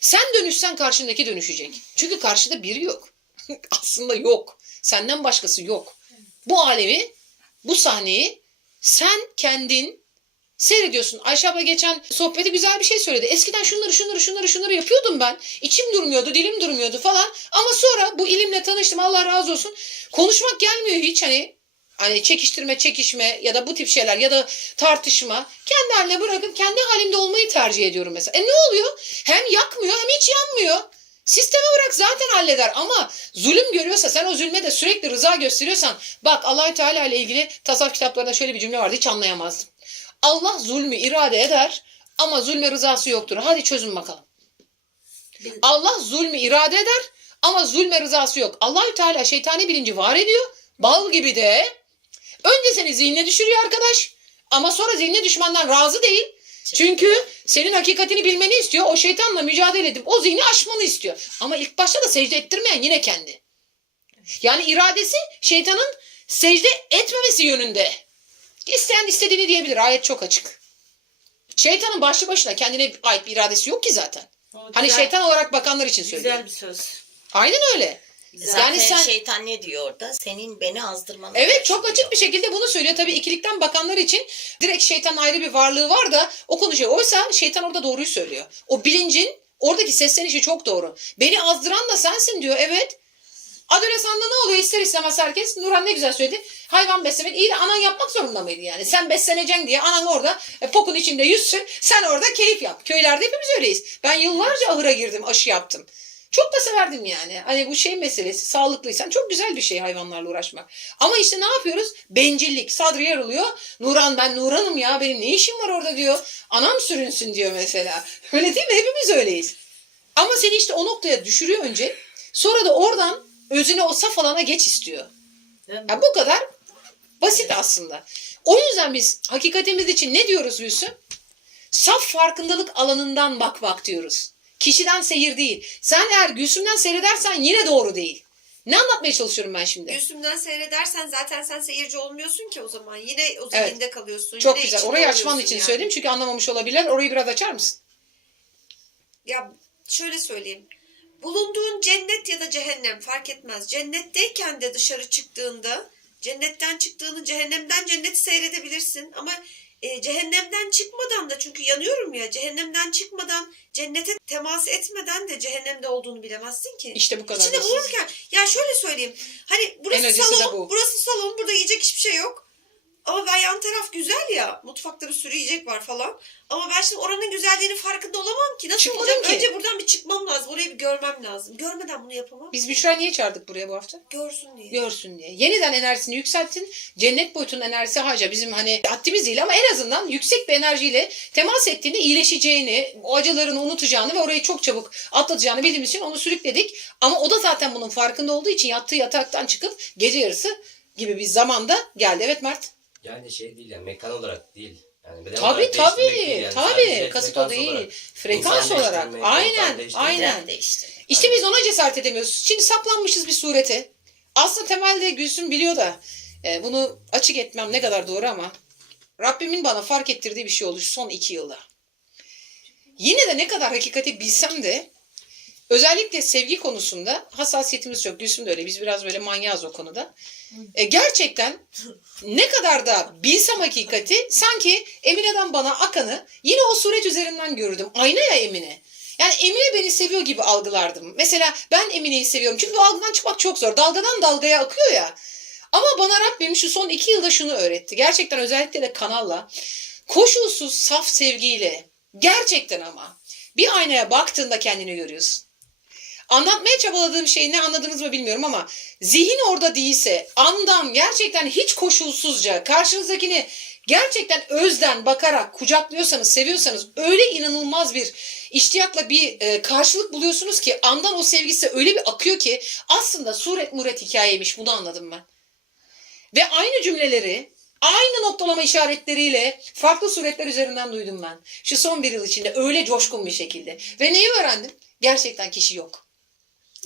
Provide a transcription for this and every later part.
Sen dönüşsen karşındaki dönüşecek. Çünkü karşıda biri yok. Aslında yok. Senden başkası yok. Bu alemi, bu sahneyi sen kendin seyrediyorsun. Ayşe abla geçen sohbeti güzel bir şey söyledi. Eskiden şunları şunları şunları şunları yapıyordum ben. İçim durmuyordu, dilim durmuyordu falan. Ama sonra bu ilimle tanıştım Allah razı olsun. Konuşmak gelmiyor hiç hani hani çekiştirme, çekişme ya da bu tip şeyler ya da tartışma kendi haline bırakıp kendi halimde olmayı tercih ediyorum mesela. E ne oluyor? Hem yakmıyor hem hiç yanmıyor. Sisteme bırak zaten halleder ama zulüm görüyorsa sen o zulme de sürekli rıza gösteriyorsan bak allah Teala ile ilgili tasavvuf kitaplarında şöyle bir cümle vardı hiç anlayamazdım. Allah zulmü irade eder ama zulme rızası yoktur. Hadi çözün bakalım. Allah zulmü irade eder ama zulme rızası yok. Allahü Teala şeytani bilinci var ediyor. Bal gibi de önce seni zihnine düşürüyor arkadaş. Ama sonra zihnine düşmandan razı değil. Çünkü senin hakikatini bilmeni istiyor. O şeytanla mücadele edip o zihni aşmanı istiyor. Ama ilk başta da secde ettirmeyen yine kendi. Yani iradesi şeytanın secde etmemesi yönünde. İsteyen istediğini diyebilir. Ayet çok açık. Şeytanın başlı başına kendine ait bir iradesi yok ki zaten. O Hani güzel- şeytan olarak bakanlar için söylüyor. Güzel bir söz. Aynen öyle. Zaten Yani sen şeytan ne diyor orada? Senin beni azdırmanı Evet çok diyor. açık bir şekilde bunu söylüyor. Tabii ikilikten bakanlar için direkt şeytanın ayrı bir varlığı var da o konuşuyor. Oysa şeytan orada doğruyu söylüyor. O bilincin oradaki seslenişi çok doğru. Beni azdıran da sensin diyor. Evet. Adolesan'da ne oluyor ister istemez herkes. Nurhan ne güzel söyledi. Hayvan beslemek iyi de anan yapmak zorunda mıydı yani? Sen besleneceksin diye anan orada e, pokun içinde yüzsün. Sen orada keyif yap. Köylerde hepimiz öyleyiz. Ben yıllarca ahıra girdim aşı yaptım. Çok da severdim yani. Hani bu şey meselesi sağlıklıysan çok güzel bir şey hayvanlarla uğraşmak. Ama işte ne yapıyoruz? Bencillik. Sadri yarılıyor. Nuran ben Nuran'ım ya benim ne işim var orada diyor. Anam sürünsün diyor mesela. Öyle değil mi? Hepimiz öyleyiz. Ama seni işte o noktaya düşürüyor önce. Sonra da oradan özüne o saf alana geç istiyor. Değil mi? Ya bu kadar basit aslında. O yüzden biz hakikatimiz için ne diyoruz Gülsüm? Saf farkındalık alanından bak bak diyoruz. Kişiden seyir değil. Sen eğer Gülsüm'den seyredersen yine doğru değil. Ne anlatmaya çalışıyorum ben şimdi? Gülsüm'den seyredersen zaten sen seyirci olmuyorsun ki o zaman. Yine o Evet. zihinde kalıyorsun. Çok yine güzel. Orayı açman için yani. söyledim çünkü anlamamış olabilirler. Orayı biraz açar mısın? Ya şöyle söyleyeyim. Bulunduğun cennet ya da cehennem fark etmez. Cennetteyken de dışarı çıktığında cennetten çıktığını cehennemden cenneti seyredebilirsin ama e, cehennemden çıkmadan da çünkü yanıyorum ya cehennemden çıkmadan cennete temas etmeden de cehennemde olduğunu bilemezsin ki. İşte bu kadar. İçinde basit. bulunurken ya şöyle söyleyeyim. Hani burası salon, bu. burası salon, burada yiyecek hiçbir şey yok. Ama ben yan taraf güzel ya. Mutfakta bir sürü yiyecek var falan. Ama ben şimdi oranın güzelliğinin farkında olamam ki. Nasıl Çıkmadın olacak? ki. Önce buradan bir çıkmam lazım. Orayı bir görmem lazım. Görmeden bunu yapamam. Biz Büşra'yı niye çağırdık buraya bu hafta? Görsün diye. görsün diye. Yeniden enerjisini yükselttin. Cennet boyutunun enerjisi haca bizim hani haddimiz değil ama en azından yüksek bir enerjiyle temas ettiğinde iyileşeceğini, o acılarını unutacağını ve orayı çok çabuk atlatacağını bildiğimiz için onu sürükledik. Ama o da zaten bunun farkında olduğu için yattığı yataktan çıkıp gece yarısı gibi bir zamanda geldi. Evet Mert. Yani şey değil yani mekan olarak değil. Yani beden Tabii olarak değiştirmek tabii. değil yani. tabii. Sadece Kasıt o frekans değil. olarak. Frekans İnsan olarak. değiştirmek, Aynen. değiştirmek. Aynen. Değiştirmek. İşte biz ona cesaret edemiyoruz. Şimdi saplanmışız bir surete. Aslında temelde Gülsüm biliyor da e, bunu açık etmem ne kadar doğru ama Rabbimin bana fark ettirdiği bir şey oldu şu son iki yılda. Yine de ne kadar hakikati bilsem de özellikle sevgi konusunda hassasiyetimiz çok. Gülsüm de öyle. Biz biraz böyle manyağız o konuda. E, gerçekten ne kadar da bilsem hakikati sanki Emine'den bana akanı yine o suret üzerinden görürdüm. Ayna ya Emine. Yani Emine beni seviyor gibi algılardım. Mesela ben Emine'yi seviyorum. Çünkü bu algıdan çıkmak çok zor. Dalgadan dalgaya akıyor ya. Ama bana Rabbim şu son iki yılda şunu öğretti. Gerçekten özellikle de kanalla. Koşulsuz saf sevgiyle gerçekten ama bir aynaya baktığında kendini görüyorsun. Anlatmaya çabaladığım şey ne anladınız mı bilmiyorum ama zihin orada değilse andan gerçekten hiç koşulsuzca karşınızdakini gerçekten özden bakarak kucaklıyorsanız, seviyorsanız öyle inanılmaz bir iştiyakla bir e, karşılık buluyorsunuz ki andan o sevgisi öyle bir akıyor ki aslında suret muret hikayeymiş bunu anladım ben. Ve aynı cümleleri aynı noktalama işaretleriyle farklı suretler üzerinden duydum ben. Şu son bir yıl içinde öyle coşkun bir şekilde. Ve neyi öğrendim? Gerçekten kişi yok.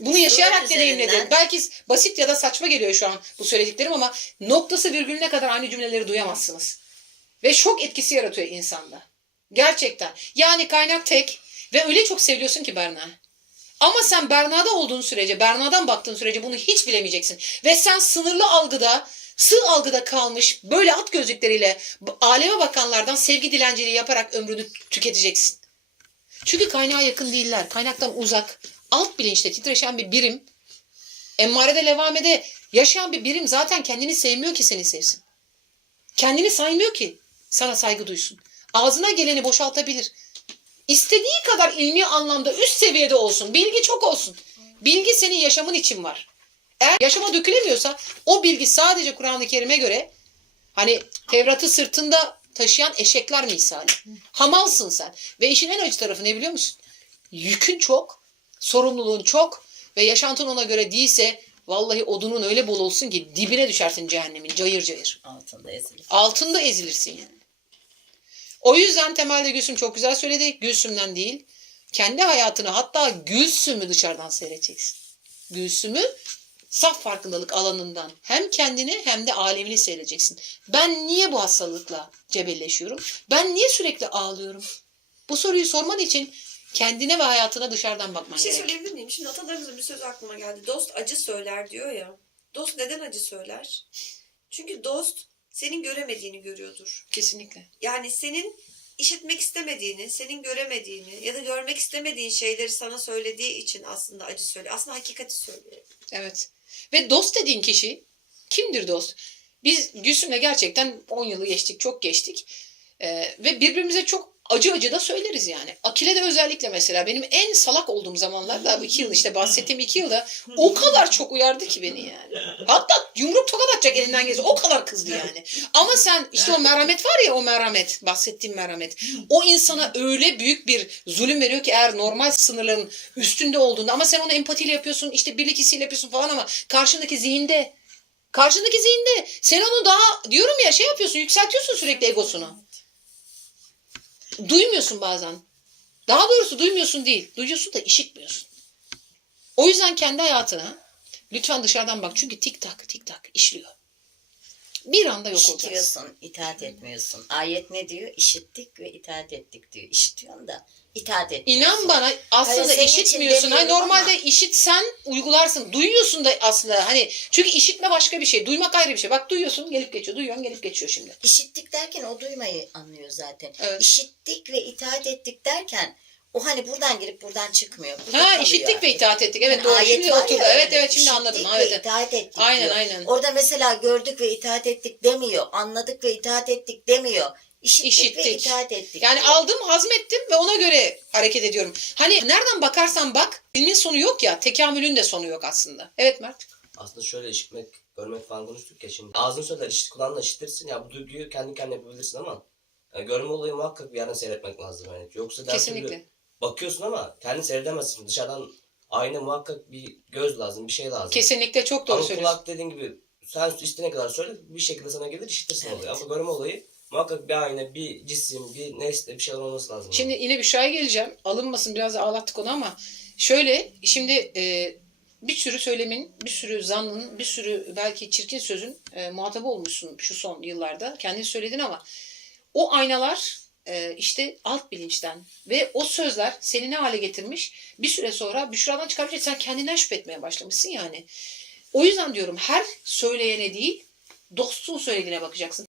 Bunu yaşayarak deneyimledim. üzerinden- Belki basit ya da saçma geliyor şu an bu söylediklerim ama noktası virgülüne kadar aynı cümleleri duyamazsınız. Ve şok etkisi yaratıyor insanda. Gerçekten. Yani kaynak tek, Ve öyle çok seviyorsun ki Berna. Ama sen Berna'da olduğun sürece, Berna'dan baktığın sürece bunu hiç bilemeyeceksin. Ve sen sınırlı algıda, sığ algıda kalmış böyle at gözlükleriyle bu aleme bakanlardan sevgi dilenciliği yaparak ömrünü tüketeceksin. Çünkü kaynağa yakın değiller. Kaynaktan uzak. Alt bilinçte titreşen bir birim. Emmarede levamede yaşayan bir birim zaten kendini sevmiyor ki seni sevsin. Kendini saymıyor ki sana saygı duysun. Ağzına geleni boşaltabilir. İstediği kadar ilmi anlamda üst seviyede olsun. Bilgi çok olsun. Bilgi senin yaşamın için var. Eğer yaşama dökülemiyorsa o bilgi sadece Kur'an-ı Kerim'e göre hani Tevrat'ı sırtında taşıyan eşekler misali. Hamalsın sen. Ve işin en acı tarafı ne biliyor musun? Yükün çok, sorumluluğun çok ve yaşantın ona göre değilse vallahi odunun öyle bol olsun ki dibine düşersin cehennemin cayır cayır. Altında ezilir. Altında ezilirsin yani. O yüzden temelde Gülsüm çok güzel söyledi. Gülsüm'den değil. Kendi hayatını hatta Gülsüm'ü dışarıdan seyredeceksin. Gülsüm'ü saf farkındalık alanından hem kendini hem de alemini seyredeceksin. Ben niye bu hastalıkla cebelleşiyorum? Ben niye sürekli ağlıyorum? Bu soruyu sorman için kendine ve hayatına dışarıdan bakman Bir şey gerek. söyleyebilir miyim? Şimdi atalarımızın bir sözü aklıma geldi. Dost acı söyler diyor ya. Dost neden acı söyler? Çünkü dost senin göremediğini görüyordur. Kesinlikle. Yani senin işitmek istemediğini, senin göremediğini ya da görmek istemediğin şeyleri sana söylediği için aslında acı söylüyor. Aslında hakikati söylüyor. Evet. Ve dost dediğin kişi kimdir dost? Biz Gülsüm'le gerçekten 10 yılı geçtik, çok geçtik. Ee, ve birbirimize çok acı acı da söyleriz yani. Akile de özellikle mesela benim en salak olduğum zamanlarda bu iki yıl işte bahsettiğim iki yılda o kadar çok uyardı ki beni yani. Hatta yumruk tokat atacak elinden gelse o kadar kızdı yani. Ama sen işte o merhamet var ya o merhamet bahsettiğim merhamet. O insana öyle büyük bir zulüm veriyor ki eğer normal sınırların üstünde olduğunda ama sen onu empatiyle yapıyorsun işte birlik hissiyle yapıyorsun falan ama karşındaki zihinde karşındaki zihinde sen onu daha diyorum ya şey yapıyorsun yükseltiyorsun sürekli egosunu. Duymuyorsun bazen. Daha doğrusu duymuyorsun değil. Duyuyorsun da işitmiyorsun. O yüzden kendi hayatına lütfen dışarıdan bak. Çünkü tik tak tik tak işliyor. Bir anda yok olacaksın. İşitiyorsun, itaat etmiyorsun. Ayet ne diyor? İşittik ve itaat ettik diyor. İşitiyorsun da itaat etmiyorsun. İnan bana aslında için işitmiyorsun. Hani normalde ama- işitsen uygularsın. Duyuyorsun da aslında hani çünkü işitme başka bir şey. Duymak ayrı bir şey. Bak duyuyorsun gelip geçiyor. Duyuyorsun gelip geçiyor şimdi. İşittik derken o duymayı anlıyor zaten. Evet. İşittik ve itaat ettik derken o hani buradan girip buradan çıkmıyor. Burada Ha işittik ve itaat ettik. Evet Yani doğru. Şimdi oturdu. Evet evet şimdi işittik anladım. ve Evet. itaat ettik Aynen diyor. aynen. Orada mesela gördük ve itaat ettik demiyor. Anladık ve itaat ettik demiyor. İşittik, ve İşittik. itaat ettik. Yani diyor. aldım, hazmettim ve ona göre hareket ediyorum. Hani nereden bakarsan bak, ilmin sonu yok ya, tekamülün de sonu yok aslında. Evet Mert. Aslında şöyle işitmek, görmek falan konuştuk ya şimdi. Ağzın söyler, işit, kulağınla işitirsin. Ya bu duyguyu kendi kendine yapabilirsin ama yani görme olayı muhakkak bir yerden seyretmek lazım. Yani. Yoksa türlü Kesinlikle. bakıyorsun ama kendini seyredemezsin. Dışarıdan ayna muhakkak bir göz lazım, bir şey lazım. Kesinlikle çok doğru ama söylüyorsun. kulak dediğin gibi sen istediğine kadar söyle bir şekilde sana gelir işitirsin olayı. Ama görme olayı muhakkak bir ayna, bir cisim, bir nesne, bir şeyler olması lazım. Şimdi yine Büşra'ya geleceğim. Alınmasın biraz ağlattık onu ama şöyle şimdi e, bir sürü söylemin, bir sürü zannın, bir sürü belki çirkin sözün e, muhatabı olmuşsun şu son yıllarda. Kendin söyledin ama o aynalar e, işte alt bilinçten ve o sözler seni ne hale getirmiş? Bir süre sonra Büşra'dan çıkarınca sen kendinden şüphe etmeye başlamışsın yani. O yüzden diyorum her söyleyene değil dostun söylediğine bakacaksın.